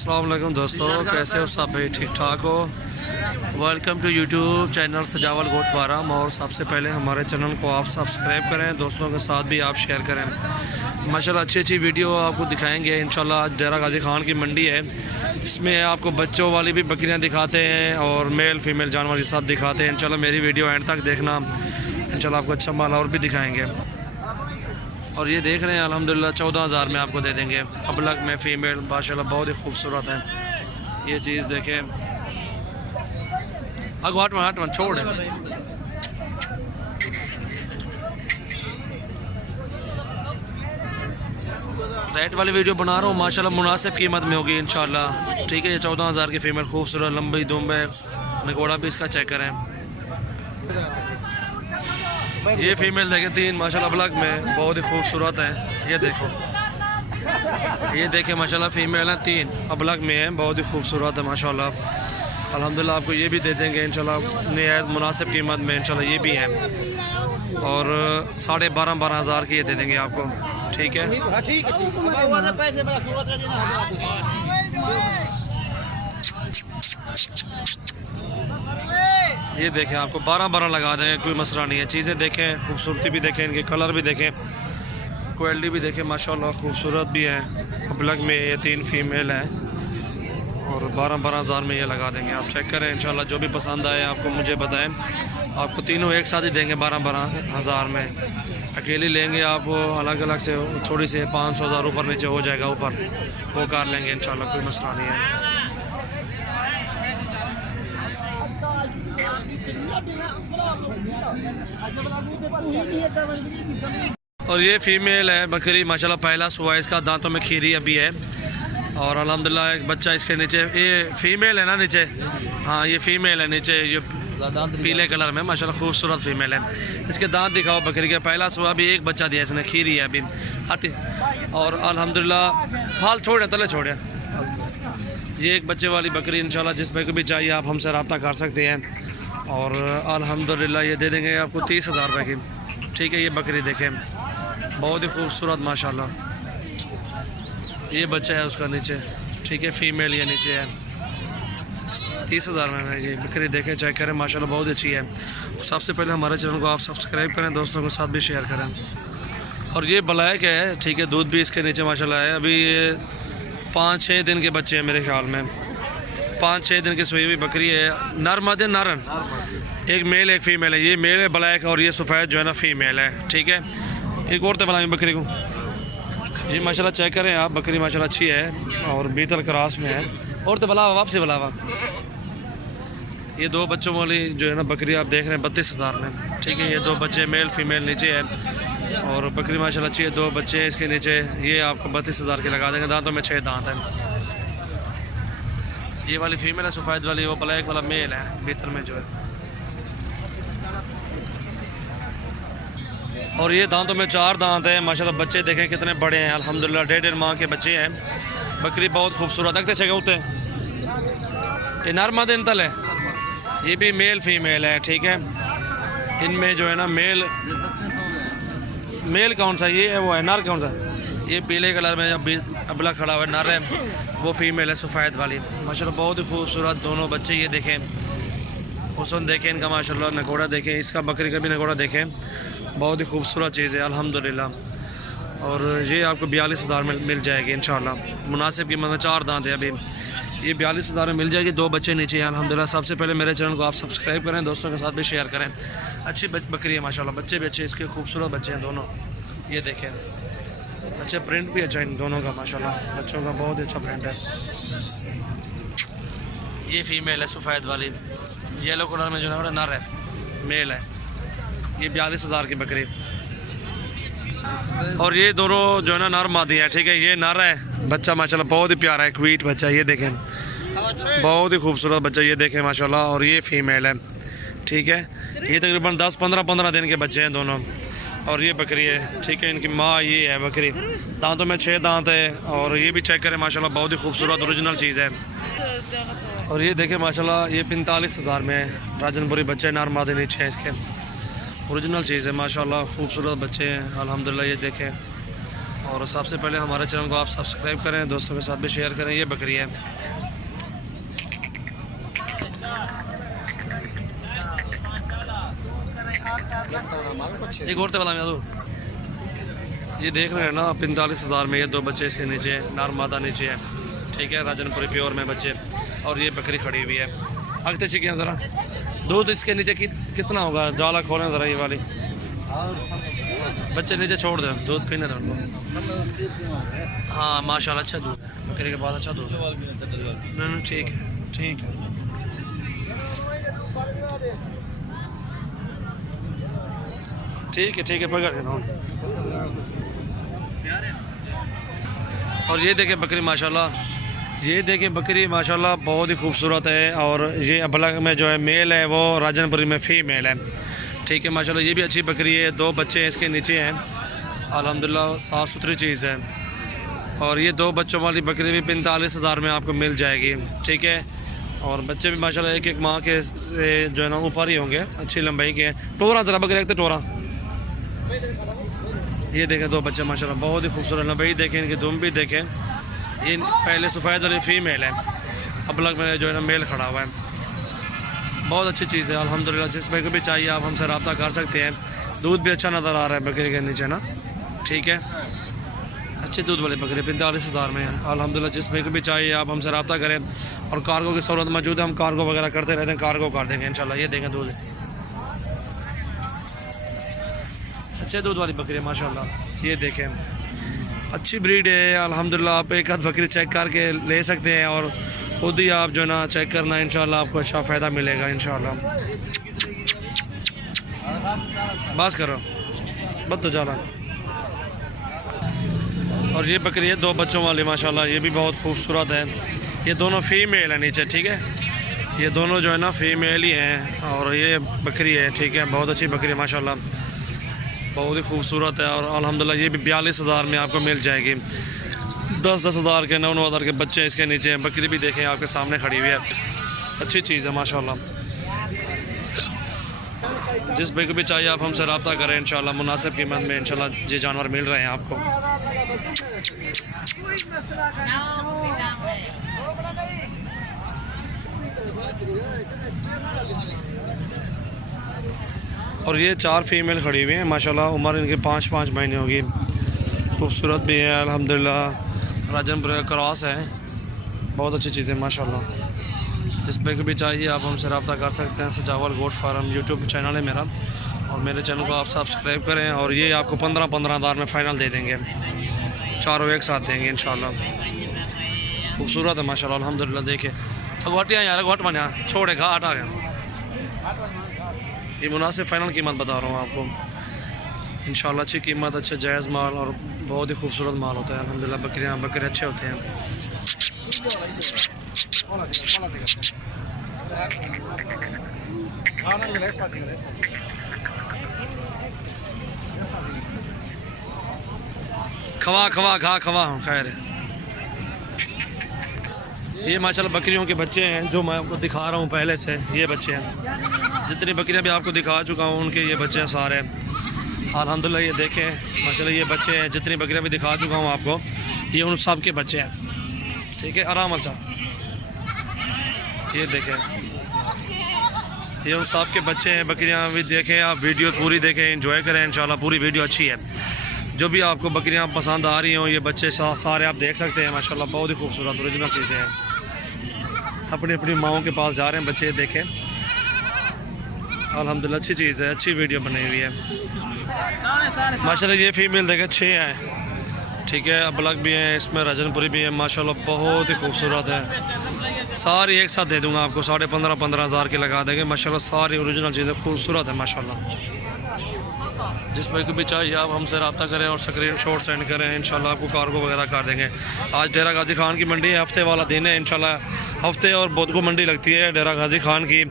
अस्सलाम वालेकुम दोस्तों, कैसे हो सब भाई? ठीक ठाक हो? वेलकम टू यूट्यूब चैनल सजावल गोट फार्म। और सबसे पहले हमारे चैनल को आप सब्सक्राइब करें, दोस्तों के साथ भी आप शेयर करें। माशाल्लाह अच्छी अच्छी वीडियो आपको दिखाएंगे इंशाल्लाह। डेरा गाजी खान की मंडी है, इसमें आपको बच्चों वाली भी बकरियां दिखाते हैं और मेल फीमेल जानवर ये सब दिखाते हैं। इंशाल्लाह मेरी वीडियो एंड तक देखना, इंशाल्लाह आपको अच्छा माल और भी दिखाएंगे। और ये देख रहे हैं अल्हम्दुलिल्लाह 14,000 में आपको दे देंगे। अबलग में फ़ीमेल माशाल्लाह बहुत ही खूबसूरत है। ये चीज़ देखें, हट छोड़ है। रेट वाली वीडियो बना रहा हूँ, माशाल्लाह मुनासिब कीमत में होगी इंशाल्लाह। ठीक है, ये 14,000 की फ़ीमेल खूबसूरत लंबी दुम्बे नगोड़ा भी इसका चेक करें। ये फीमेल देखें 3 माशाल्लाह अबलग में बहुत ही खूबसूरत है। ये देखो, ये देखें माशाल्लाह फीमेल है 3 अबलग में है, बहुत ही खूबसूरत है माशाल्लाह। अल्हम्दुलिल्लाह आपको ये भी दे देंगे इंशाल्लाह निहायत मुनासिब कीमत में इंशाल्लाह। ये भी है और 12,500 की ये दे देंगे आपको। ठीक है, ये देखें आपको 12 लगा देंगे, कोई मसला नहीं है। चीज़ें देखें, खूबसूरती भी देखें, इनके कलर भी देखें, क्वालिटी भी देखें माशाल्लाह खूबसूरत भी है। अबलग में ये 3 फीमेल है और 12,000 में ये लगा देंगे। आप चेक करें इंशाल्लाह, जो भी पसंद आए आपको मुझे बताएं। आपको तीनों एक साथ ही देंगे 12,000 में। अकेली लेंगे आप अलग अलग से थोड़ी सी 500,000 ऊपर नीचे हो जाएगा, ऊपर वो कर लेंगे इंशाल्लाह, कोई मसला नहीं है। और ये फीमेल है बकरी माशाल्लाह, पहला सुबह इसका दांतों में खीरी अभी है और अल्हम्दुलिल्लाह एक बच्चा इसके नीचे। ये फीमेल है ना नीचे? हाँ ये फीमेल है नीचे, ये पीले कलर में माशाल्लाह खूबसूरत फीमेल है। इसके दांत दिखाओ बकरी के। पहला सुबह भी एक बच्चा दिया इसने, खीरी है अभी हट। और अल्हम्दुलिल्लाह हाल छोड़े तले छोड़े। ये एक बच्चे वाली बकरी इंशाल्लाह, जिस पे भी चाहिए आप हमसे रब्ता कर सकते हैं। और अल्हम्दुलिल्लाह ये दे देंगे आपको 30,000 रुपये की। ठीक है, ये बकरी देखें बहुत ही खूबसूरत माशाल्लाह। ये बच्चा है उसका नीचे। ठीक है, फीमेल ये नीचे है। 30,000 में ये बकरी देखें, चेक करें माशाल्लाह बहुत अच्छी है। सबसे पहले हमारे चैनल को आप सब्सक्राइब करें, दोस्तों के साथ भी शेयर करें। और ये ब्लैक है, ठीक है, दूध भी इसके नीचे माशाल्लाह है। अभी ये 5-6 दिन के बच्चे हैं मेरे ख्याल में, 5-6 दिन की सोई हुई बकरी है। नर मध्य नारन, एक मेल एक फीमेल है। ये मेल है ब्लैक और ये सफ़ेद जो है ना फीमेल है। ठीक है, एक और तबला में बकरी को जी माशाल्लाह चेक करें आप, बकरी माशाल्लाह अच्छी है और बीतल क्रॉस में है। और तो बुलावा वापसी बुलावा। ये 2 बच्चों वाली जो है ना बकरी आप देख रहे हैं 32,000 में। ठीक है, ये 2 बच्चे मेल फीमेल नीचे है और बकरी माशाल्लाह अच्छी है। 2 बच्चे हैं इसके नीचे। ये आपको 32,000 के लगा देंगे। दांतों में 6 दांत हैं। ये वाली फीमेल है सफ़ेद वाली, वो ब्लैक वाला मेल है भीतर में जो है। और ये दांतों में 4 दांत है माशाल्लाह। बच्चे देखें कितने बड़े हैं अल्हम्दुलिल्लाह, 1.5 माह के बच्चे हैं। बकरी बहुत खूबसूरत लगते से उठते ये नरमा दिन तल है। ये भी मेल फीमेल है। ठीक है, इनमें जो है ना मेल कौन सा ये है, वो है नर कौन सा? ये पीले कलर में अभी अबला खड़ा हुआ नर है, वो फीमेल है सफ़ेद वाली माशाल्लाह बहुत ही खूबसूरत दोनों बच्चे। ये देखें हुस्न देखें इनका माशाल्लाह। नगोड़ा देखें इसका, बकरी का भी नगोड़ा देखें, बहुत ही खूबसूरत चीज़ है अल्हम्दुलिल्लाह। और ये आपको 42,000 में मिल जाएगी इंशाल्लाह, मुनासिब कीमत में। 4 दांत है अभी। ये 42,000 में मिल जाएगी। 2 बच्चे नीचे हैं अल्हम्दुलिल्लाह। सबसे पहले मेरे चैनल को आप सब्सक्राइब करें, दोस्तों के साथ भी शेयर करें। अच्छी बकरी है माशाल्लाह, बच्चे भी अच्छे इसके, खूबसूरत बच्चे हैं दोनों। ये देखें अच्छे, प्रिंट भी अच्छा इन दोनों का माशाल्लाह, बच्चों का बहुत अच्छा प्रिंट है। ये फीमेल है सफ़ेद वाली, येलो कलर में जो है नर है, मेल है। ये 42,000 की बकरी। और ये दोनों जो है ना नर मादी है। ठीक है, ये नर है, बच्चा माशाल्लाह बहुत ही प्यारा है, क्वीट बच्चा। ये देखें बहुत ही खूबसूरत बच्चा, ये देखें माशाल्लाह। और ये फीमेल है। ठीक है, ये तकरीबन 10-15 दिन के बच्चे हैं दोनों। और ये बकरी है। ठीक है, इनकी माँ ये है बकरी। दांतों में 6 दांत है। और ये भी चेक करें माशाल्लाह, बहुत ही खूबसूरत ओरिजिनल चीज़ है। और ये देखें माशाल्लाह, ये 45,000 में है। राजनपुरी बच्चे नर मादी नीचे है इसके, ओरिजिनल चीज़ है माशाल्लाह, खूबसूरत बच्चे हैं अल्हम्दुलिल्लाह। ये देखें और सबसे पहले हमारे चैनल को आप सब्सक्राइब करें, दोस्तों के साथ भी शेयर करें। ये बकरी है, एक और वाला मैं तो ये देख रहे हैं ना 45,000 में। ये 2 बच्चे इसके नीचे, नार मादा नीचे है, ठीक है, राजनपुरी प्योर में बच्चे। और ये बकरी खड़ी हुई है। अगते सीखें ज़रा, दूध इसके नीचे कितना होगा? जाला खोलें ज़रा ये वाली, बच्चे नीचे छोड़ दें, दूध पीने दें उनको। हाँ माशाल्लाह अच्छा दूध है, बकरी के बाद अच्छा दूध है। नहीं ठीक है, ठीक है। ठीक है, ठीक है, पकड़ के। और ये देखें बकरी माशाल्लाह, ये देखें बकरी माशाल्लाह बहुत ही खूबसूरत है। और ये अबलग में जो है मेल है, वो राजनपुरी में फीमेल है, ठीक है माशाल्लाह। ये भी अच्छी बकरी है, 2 बच्चे इसके नीचे हैं, अल्हम्दुलिल्लाह साफ़ सुथरी चीज़ है। और ये 2 बच्चों वाली बकरी भी 45,000 में आपको मिल जाएगी, ठीक है। और बच्चे भी माशाल्लाह एक माह के से जो है ना ऊपर ही होंगे, अच्छी लंबाई के। टोरा ज़रा बकरी रखते टोरा, ये देखें 2 बच्चे माशाल्लाह बहुत ही खूबसूरत लंबाई देखें, इनकी दुम भी देखें। ये पहले सफ़ेद वाली फीमेल है, अबलग में जो है ना मेल खड़ा हुआ है। बहुत अच्छी चीज़ है अल्हम्दुलिल्लाह। जिस बकरी को भी चाहिए आप हमसे रब्ता कर सकते हैं। दूध भी अच्छा नज़र आ रहा है बकरी के नीचे ना, ठीक है, अच्छे दूध वाली बकरी 45,000 में है अल्हम्दुलिल्लाह। जिस बकरी को भी चाहिए आप हमसे रब्ता करें। और कार्गो की सहूलत मौजूद है, हम कार्गो वगैरह करते रहते हैं, कार्गो कर देंगे इंशाल्लाह। ये देंगे दूध, अच्छे दूध वाली बकरी है माशाल्लाह। ये देखें अच्छी ब्रीड है अल्हम्दुलिल्लाह। आप एक आध बकरी चेक करके ले सकते हैं और खुद ही आप जो ना चेक करना, इंशाल्लाह आपको अच्छा फ़ायदा मिलेगा इंशाल्लाह। बस करो, बस तो जाला। और ये बकरी है 2 बच्चों वाली माशाल्लाह, ये भी बहुत खूबसूरत है। ये दोनों फीमेल है नीचे, ठीक है, ये दोनों जो है ना फीमेल ही हैं। और ये बकरी है, ठीक है, बहुत अच्छी बकरी है माशाल्लाह, बहुत ही खूबसूरत है। और अल्हम्दुलिल्लाह ये भी 42,000 में आपको मिल जाएगी। 10-10 हज़ार के 9-9 हज़ार के बच्चे इसके नीचे हैं। बकरी भी देखें आपके सामने खड़ी हुई है, अच्छी चीज़ है माशाल्लाह। जिस बकरी को भी चाहिए आप हमसे रब्ता करें इंशाल्लाह। मुनासिब कीमत में इंशाल्लाह ये जानवर मिल रहे हैं आपको। और ये 4 फीमेल खड़ी हुई हैं माशाल्लाह। उम्र इनके 5-5 महीने होगी, खूबसूरत भी है अल्हम्दुलिल्लाह। राजनपुर का क्रॉस है, बहुत अच्छी चीज़ है माशाल्लाह। जिस पे भी चाहिए आप हमसे रब्ता कर सकते हैं। सजावल गोट फार्म यूट्यूब चैनल है मेरा, और मेरे चैनल को आप सब्सक्राइब करें। और ये आपको 15-15 हज़ार में फ़ाइनल दे देंगे, चारों एक साथ देंगे इंशाल्लाह। खूबसूरत है माशाल्लाह अल्हम्दुलिल्लाह। देखिए अगवाटियाँ यार, अगवाट बना छोड़े घाट आ गया। ये मुनासिब फ़ाइनल कीमत बता रहा हूँ आपको इंशाल्लाह। अच्छी कीमत, अच्छा जायज़ माल और बहुत ही खूबसूरत माल होता है अल्हम्दुलिल्लाह। बकरे अच्छे होते हैं। खवा खवा घा खवा खैर है। ये माशाल्लाह बकरियों के बच्चे हैं जो मैं आपको दिखा रहा हूँ पहले से। ये बच्चे हैं, जितनी बकरियाँ भी आपको दिखा चुका हूँ उनके ये बच्चे हैं सारे अल्हम्दुलिल्लाह। ये देखें माशाल्लाह ये बच्चे हैं, जितनी बकरियाँ भी दिखा चुका हूँ आपको, ये उन सब के बच्चे हैं, ठीक है, आराम अच्छा। ये देखें ये उन सब के बच्चे हैं। बकरियाँ भी देखें आप, वीडियो पूरी देखें, एंजॉय करें इंशाल्लाह। पूरी वीडियो अच्छी है। जो भी आपको बकरियाँ पसंद आ रही हों, ये बच्चे सारे आप देख सकते हैं माशाल्लाह। बहुत ही खूबसूरत ओरिजिनल चीज़ें हैं। अपनी अपनी माओं के पास जा रहे हैं बच्चे, देखें अल्हम्दुलिल्लाह अच्छी चीज़ है, अच्छी वीडियो बनी हुई है माशाल्लाह। ये फीमेल देखें 6 हैं, ठीक है, अबलग भी हैं, इसमें राजनपुरी भी है माशाल्लाह। बहुत ही खूबसूरत है। सारी एक साथ दे दूंगा आपको, 15.5 हज़ार के लगा देंगे माशाल्लाह। सारी ओरिजिनल चीज़ें खूबसूरत है माशाल्लाह। जिस भाई को भी चाहिए आप हमसे रब्ता करें और स्क्रीनशॉट सेंड करें, इंशाल्लाह आपको कार्गो वगैरह कर देंगे। आज डेरा गाजी खान की मंडी है, हफ्ते वाला दिन है इंशाल्लाह। हफ्ते और बुध को मंडी लगती है डेरा गाजी खान की।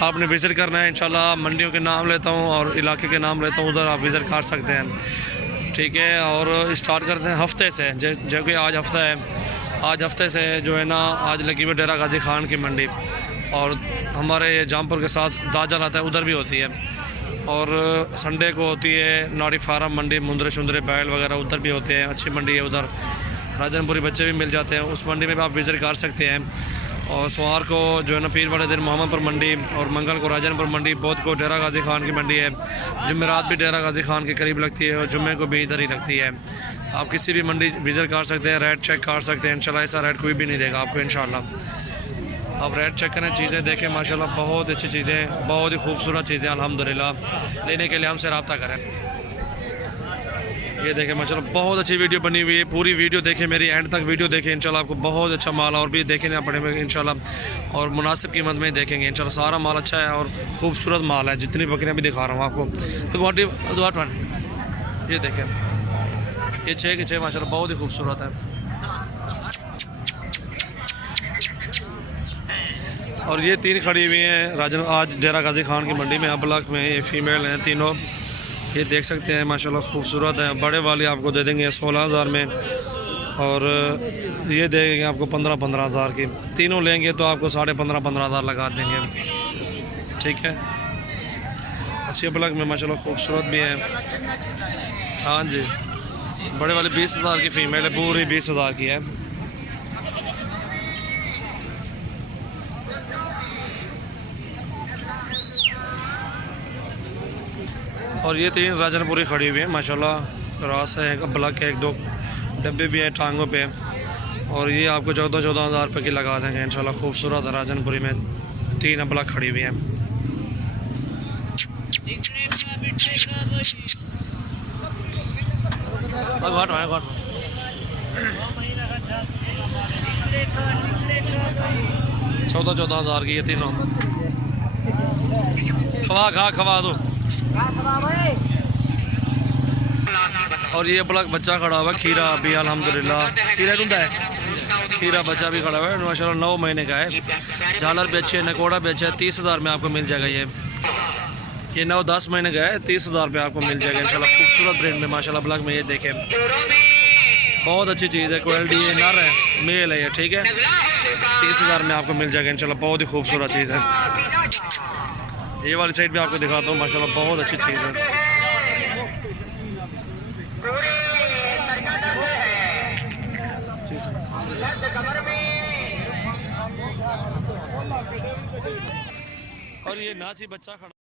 आपने विज़िट करना है इंशाल्लाह। मंडियों के नाम लेता हूँ और इलाके के नाम लेता हूँ, उधर आप विज़िट कर सकते हैं, ठीक है। और स्टार्ट करते हैं हफ्ते से, जो कि आज हफ्ता है। आज हफ्ते से जो है ना, आज लगी हुई डेरा गाजी खान की मंडी। और हमारे जामपुर के साथ दाजा लाता है, उधर भी होती है। और संडे को होती है नाड़ी फार्म मंडी, मुंदरे शुंदरे बैल वगैरह उधर भी होते हैं, अच्छी मंडी है उधर। राजनपुरी बच्चे भी मिल जाते हैं, उस मंडी में भी आप विज़िट कर सकते हैं। और सोमवार को जो है ना पीर वाले दिन मोहम्मदपुर मंडी, और मंगल को राजनपुर मंडी, बहुत को डेरा गाजी खान की मंडी है। जुमेरात भी डेरा गाजी खान के करीब लगती है और जुम्मे को भी इधर ही लगती है। आप किसी भी मंडी विज़िट कर सकते हैं, रेट चेक कर सकते हैं। इंशाल्लाह ऐसा रेट कोई भी नहीं देगा आपको इंशाल्लाह। आप रेट चेक करें, चीज़ें देखें, माशाल्लाह बहुत अच्छी चीज़ें, बहुत ही खूबसूरत चीज़ें अल्हम्दुलिल्लाह। लेने के लिए हमसे रब्ता करें। ये देखें माशाल्लाह बहुत अच्छी वीडियो बनी हुई है, पूरी वीडियो देखें, मेरी एंड तक वीडियो देखें। इंशाल्लाह आपको बहुत अच्छा माल और भी देखना पड़ेगा इंशाल्लाह, और मुनासिब कीमत में देखेंगे इंशाल्लाह। सारा माल अच्छा है और खूबसूरत माल है, जितनी बकरियाँ भी दिखा रहा हूँ आपको। ये देखें, ये 6 के 6 माशाल्लाह बहुत ही खूबसूरत है। और ये 3 खड़ी हुई हैं आज डेरा गाजी खान की मंडी में, ब्लॉक में। ये फीमेल हैं तीनों, ये देख सकते हैं माशाल्लाह खूबसूरत है। बड़े वाले आपको दे देंगे 16,000 में, और ये देंगे आपको 15-15 हज़ार की। तीनों लेंगे तो आपको 15,500 हज़ार लगा देंगे, ठीक है। अच्छी ब्लॉक में माशाल्लाह खूबसूरत भी है। हाँ जी, बड़े वाले 20,000 की फ़ीमेल है, पूरी 20,000 की है। और ये 3 राजनपुरी खड़ी हुई है माशाल्लाह, रास है, एक ब्लॉक है, 1-2 डब्बे भी हैं टांगों पे। और ये आपको 14-14 हज़ार रुपये की लगा देंगे इंशाल्लाह। खूबसूरत है, राजनपुरी में 3 ब्लॉक खड़ी हुई हैं। घाट 14-14 हज़ार की ये तीनों। खवा दो। और ये ब्लॉक बच्चा खड़ा हुआ है, खीरा अभी अल्हम्दुलिल्लाह खीरा ढूंढा है, खीरा बच्चा भी खड़ा हुआ है माशाल्लाह, 9 महीने का है। झालर भी अच्छे है, नकोड़ा भी अच्छा है। 30,000 में आपको मिल जाएगा। ये 9-10 महीने का है, 30,000 में आपको मिल जाएगा इंशाल्लाह। खूबसूरत ब्रांड में माशाल्लाह ब्लॉक में। ये देखें बहुत अच्छी चीज़ है, क्वालिटी है, नर है, मेल है ये, ठीक है। 30,000 में आपको मिल जाएगा इंशाल्लाह, बहुत ही खूबसूरत चीज़ है। ये वाली साइड भी आपको दिखाता हूँ माशाल्लाह, बहुत अच्छी चीज़ है। और ये नाची बच्चा खड़ा